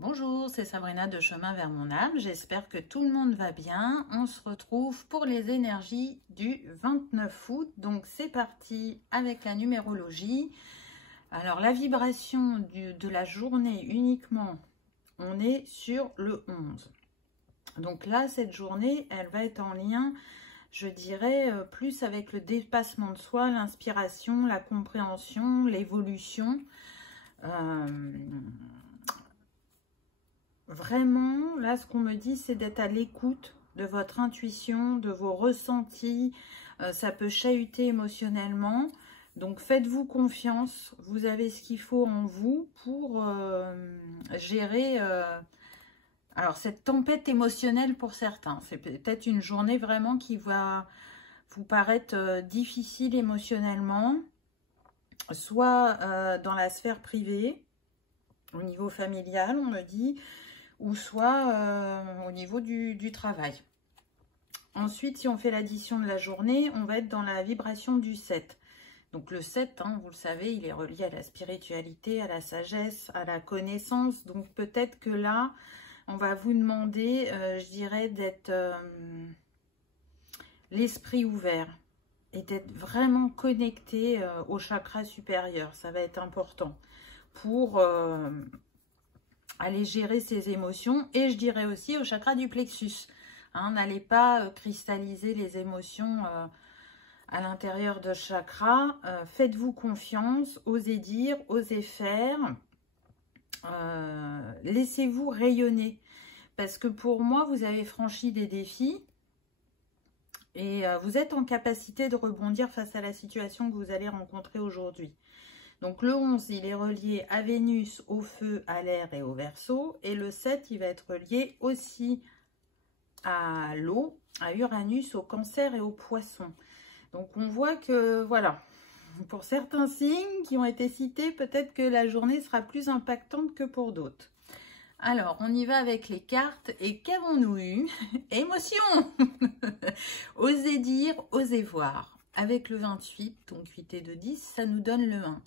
Bonjour, c'est Sabrina de Chemin vers mon âme. J'espère que tout le monde va bien. On se retrouve pour les énergies du 29 août. Donc c'est parti avec la numérologie. Alors la vibration de la journée uniquement, on est sur le 11. Donc là, cette journée, elle va être en lien, je dirais, plus avec le dépassement de soi, l'inspiration, la compréhension, l'évolution. Vraiment, là, ce qu'on me dit, c'est d'être à l'écoute de votre intuition, de vos ressentis. Ça peut chahuter émotionnellement. Donc, faites-vous confiance. Vous avez ce qu'il faut en vous pour gérer alors cette tempête émotionnelle pour certains. C'est peut-être une journée vraiment qui va vous paraître difficile émotionnellement, soit dans la sphère privée, au niveau familial, on me dit, ou soit au niveau du travail. Ensuite, si on fait l'addition de la journée, on va être dans la vibration du 7. Donc le 7, hein, vous le savez, il est relié à la spiritualité, à la sagesse, à la connaissance. Donc peut-être que là, on va vous demander, je dirais, d'être l'esprit ouvert et d'être vraiment connecté au chakra supérieur. Ça va être important pour aller gérer ses émotions, et je dirais aussi au chakra du plexus. Hein, n'allez pas cristalliser les émotions à l'intérieur de chakra. Faites-vous confiance, osez dire, osez faire. Laissez-vous rayonner. Parce que pour moi, vous avez franchi des défis et vous êtes en capacité de rebondir face à la situation que vous allez rencontrer aujourd'hui. Donc le 11, il est relié à Vénus, au feu, à l'air et au Verseau. Et le 7, il va être lié aussi à l'eau, à Uranus, au Cancer et au Poisson. Donc on voit que, voilà, pour certains signes qui ont été cités, peut-être que la journée sera plus impactante que pour d'autres. Alors, on y va avec les cartes. Et qu'avons-nous eu? Émotion. Osez dire, osez voir. Avec le 28, donc 8 et 2, 10, ça nous donne le 1.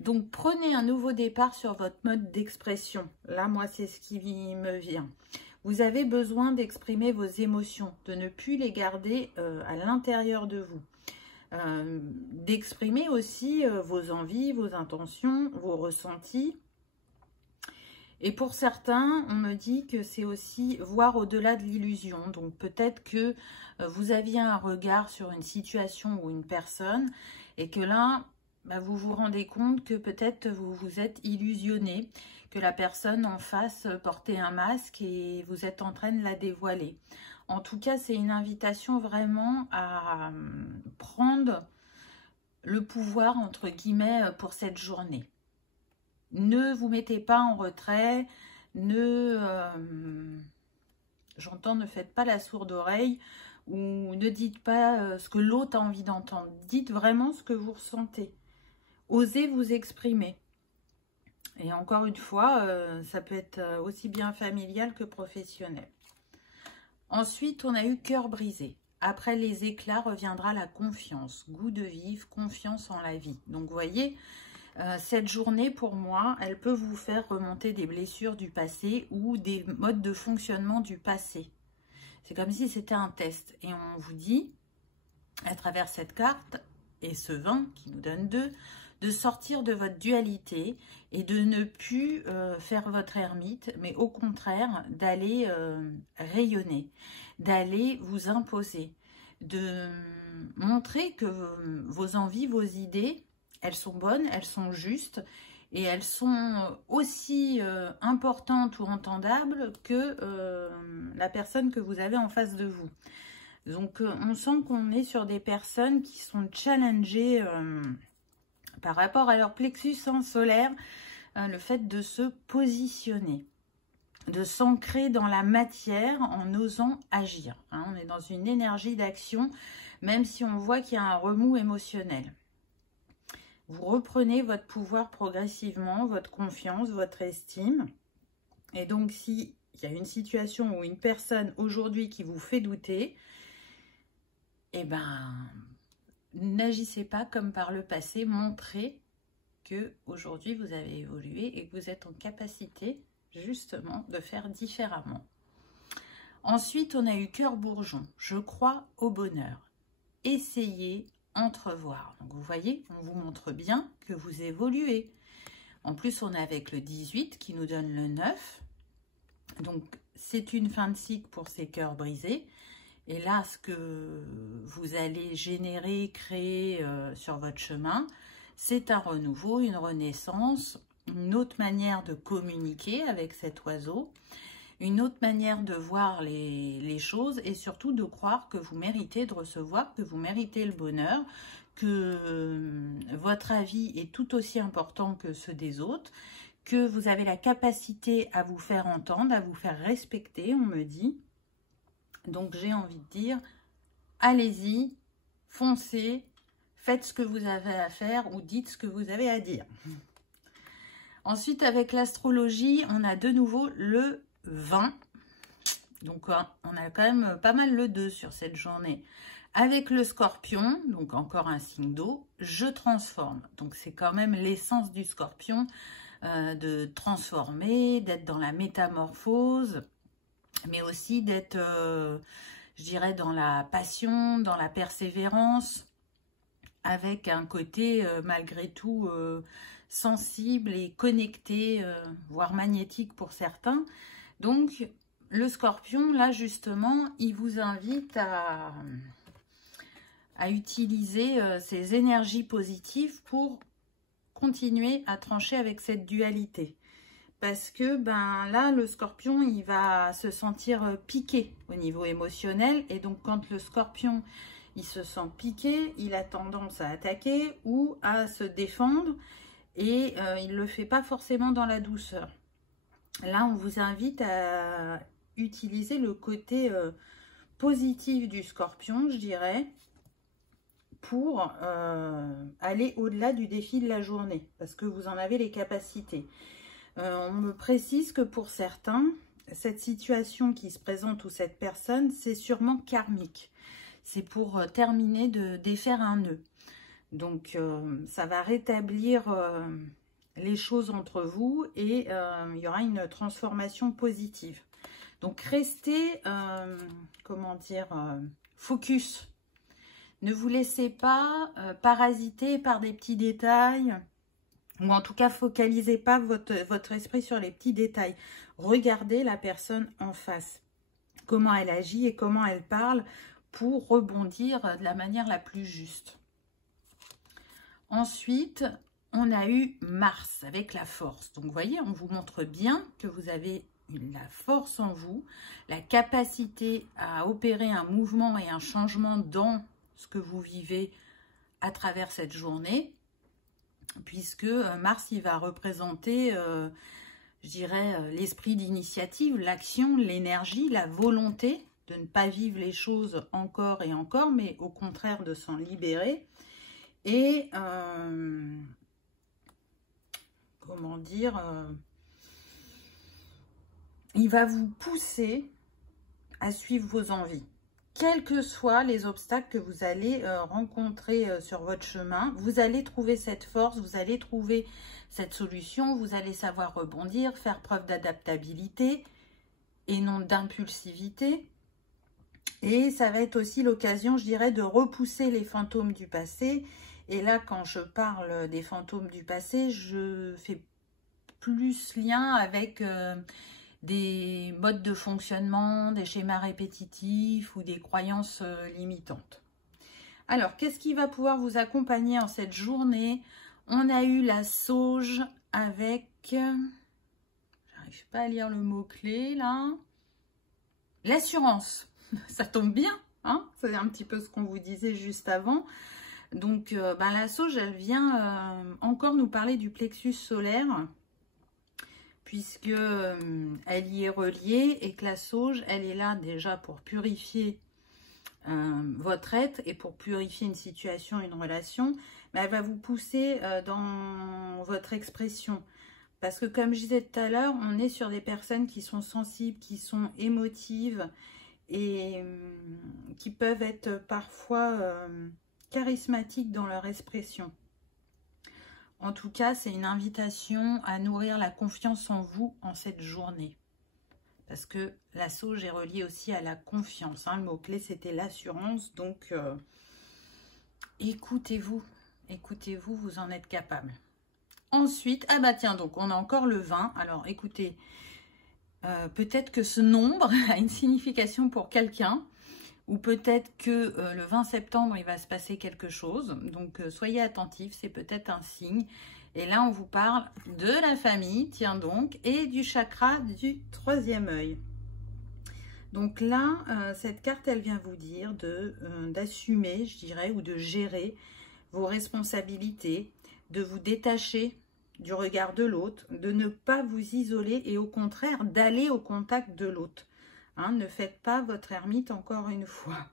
Donc, prenez un nouveau départ sur votre mode d'expression. Là, moi, c'est ce qui me vient. Vous avez besoin d'exprimer vos émotions, de ne plus les garder à l'intérieur de vous. D'exprimer aussi vos envies, vos intentions, vos ressentis. Et pour certains, on me dit que c'est aussi voir au-delà de l'illusion. Donc peut-être que vous aviez un regard sur une situation ou une personne et que là, vous vous rendez compte que peut-être vous vous êtes illusionné, que la personne en face portait un masque et vous êtes en train de la dévoiler. En tout cas, c'est une invitation vraiment à prendre le pouvoir, entre guillemets, pour cette journée. Ne vous mettez pas en retrait, j'entends, ne faites pas la sourde oreille ou ne dites pas ce que l'autre a envie d'entendre. Dites vraiment ce que vous ressentez. Osez vous exprimer. Et encore une fois, ça peut être aussi bien familial que professionnel. Ensuite, on a eu cœur brisé. Après les éclats reviendra la confiance, goût de vivre, confiance en la vie. Donc, vous voyez, cette journée, pour moi, elle peut vous faire remonter des blessures du passé ou des modes de fonctionnement du passé. C'est comme si c'était un test. Et on vous dit, à travers cette carte et ce 20 qui nous donne 2, de sortir de votre dualité et de ne plus faire votre ermite, mais au contraire, d'aller rayonner, d'aller vous imposer, de montrer que vos envies, vos idées, elles sont bonnes, elles sont justes et elles sont aussi importantes ou entendables que la personne que vous avez en face de vous. Donc, on sent qu'on est sur des personnes qui sont challengées par rapport à leur plexus solaire, le fait de se positionner, de s'ancrer dans la matière en osant agir. Hein, on est dans une énergie d'action, même si on voit qu'il y a un remous émotionnel. Vous reprenez votre pouvoir progressivement, votre confiance, votre estime. Et donc, s'il y a une situation ou une personne aujourd'hui qui vous fait douter, eh ben, n'agissez pas comme par le passé. Montrez que aujourd'hui vous avez évolué et que vous êtes en capacité, justement de faire différemment. Ensuite, on a eu cœur bourgeon. Je crois au bonheur. Essayez, entrevoir. Donc, vous voyez, on vous montre bien que vous évoluez. En plus, on est avec le 18 qui nous donne le 9. Donc, c'est une fin de cycle pour ces cœurs brisés. Et là, ce que vous allez générer, créer sur votre chemin, c'est un renouveau, une renaissance, une autre manière de communiquer avec cet oiseau, une autre manière de voir les choses et surtout de croire que vous méritez de recevoir, que vous méritez le bonheur, que votre avis est tout aussi important que ceux des autres, que vous avez la capacité à vous faire entendre, à vous faire respecter, on me dit. Donc j'ai envie de dire, allez-y, foncez, faites ce que vous avez à faire ou dites ce que vous avez à dire. Ensuite, avec l'astrologie, on a de nouveau le 20. Donc, on a quand même pas mal le 2 sur cette journée. Avec le scorpion, donc encore un signe d'eau, je transforme. Donc, c'est quand même l'essence du scorpion, de transformer, d'être dans la métamorphose, mais aussi d'être, je dirais, dans la passion, dans la persévérance, avec un côté, malgré tout, sensible et connecté, voire magnétique pour certains. Donc, le scorpion, là, justement, il vous invite à utiliser ces énergies positives pour continuer à trancher avec cette dualité. Parce que, ben là, le scorpion, il va se sentir piqué au niveau émotionnel. Et donc, quand le scorpion, il se sent piqué, il a tendance à attaquer ou à se défendre. Et il ne le fait pas forcément dans la douceur. Là, on vous invite à utiliser le côté positif du scorpion, je dirais, pour aller au-delà du défi de la journée, parce que vous en avez les capacités. On me précise que pour certains, cette situation qui se présente ou cette personne, c'est sûrement karmique. C'est pour terminer de défaire un nœud. Donc, ça va rétablir les choses entre vous et il y aura une transformation positive. Donc, restez, comment dire, focus. Ne vous laissez pas parasiter par des petits détails ou en tout cas, focalisez pas votre esprit sur les petits détails. Regardez la personne en face, comment elle agit et comment elle parle pour rebondir de la manière la plus juste. Ensuite, on a eu Mars avec la force. Donc, vous voyez, on vous montre bien que vous avez la force en vous, la capacité à opérer un mouvement et un changement dans ce que vous vivez à travers cette journée, puisque Mars, il va représenter, je dirais, l'esprit d'initiative, l'action, l'énergie, la volonté de ne pas vivre les choses encore et encore, mais au contraire de s'en libérer. Et, comment dire, il va vous pousser à suivre vos envies. Quels que soient les obstacles que vous allez rencontrer sur votre chemin, vous allez trouver cette force, vous allez trouver cette solution, vous allez savoir rebondir, faire preuve d'adaptabilité et non d'impulsivité. Et ça va être aussi l'occasion, je dirais, de repousser les fantômes du passé. Et là, quand je parle des fantômes du passé, je fais plus lien avec des modes de fonctionnement, des schémas répétitifs ou des croyances limitantes. Alors, qu'est-ce qui va pouvoir vous accompagner en cette journée? On a eu la sauge avec... J'arrive pas à lire le mot-clé, là. L'assurance. Ça tombe bien, hein? C'est un petit peu ce qu'on vous disait juste avant. Donc, la sauge, elle vient encore nous parler du plexus solaire, puisque elle y est reliée et que la sauge, elle est là déjà pour purifier votre être et pour purifier une situation, une relation, mais elle va vous pousser dans votre expression. Parce que comme je disais tout à l'heure, on est sur des personnes qui sont sensibles, qui sont émotives et qui peuvent être parfois charismatiques dans leur expression. En tout cas, c'est une invitation à nourrir la confiance en vous en cette journée. Parce que la sauge est reliée aussi à la confiance. Hein. Le mot-clé, c'était l'assurance. Donc, écoutez-vous. Écoutez-vous, vous en êtes capable. Ensuite, ah bah tiens, donc on a encore le 20. Alors, écoutez, peut-être que ce nombre a une signification pour quelqu'un. Ou peut-être que le 20 septembre, il va se passer quelque chose. Donc, soyez attentifs, c'est peut-être un signe. Et là, on vous parle de la famille, tiens donc, et du chakra du troisième œil. Donc là, cette carte, elle vient vous dire d'assumer, je dirais, ou de gérer vos responsabilités, de vous détacher du regard de l'autre, de ne pas vous isoler et au contraire, d'aller au contact de l'autre. Hein, ne faites pas votre ermite encore une fois.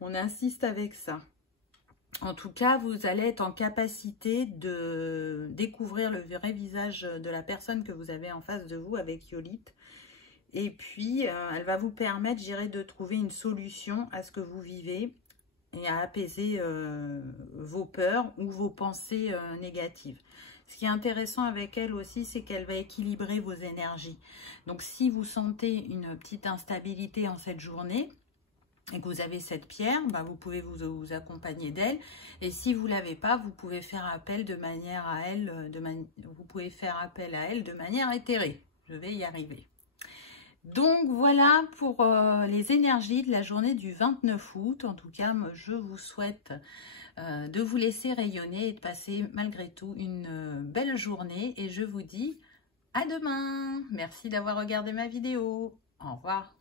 On insiste avec ça. En tout cas, vous allez être en capacité de découvrir le vrai visage de la personne que vous avez en face de vous avec Yolite. Et puis, elle va vous permettre, je dirais, de trouver une solution à ce que vous vivez et à apaiser vos peurs ou vos pensées négatives. Ce qui est intéressant avec elle aussi, c'est qu'elle va équilibrer vos énergies. Donc, si vous sentez une petite instabilité en cette journée et que vous avez cette pierre, bah, vous pouvez vous accompagner d'elle. Et si vous ne l'avez pas, vous pouvez faire appel de manière à elle, vous pouvez faire appel à elle de manière éthérée. Je vais y arriver. Donc voilà pour les énergies de la journée du 29 août. En tout cas, je vous souhaite de vous laisser rayonner et de passer malgré tout une belle journée. Et je vous dis à demain. Merci d'avoir regardé ma vidéo. Au revoir.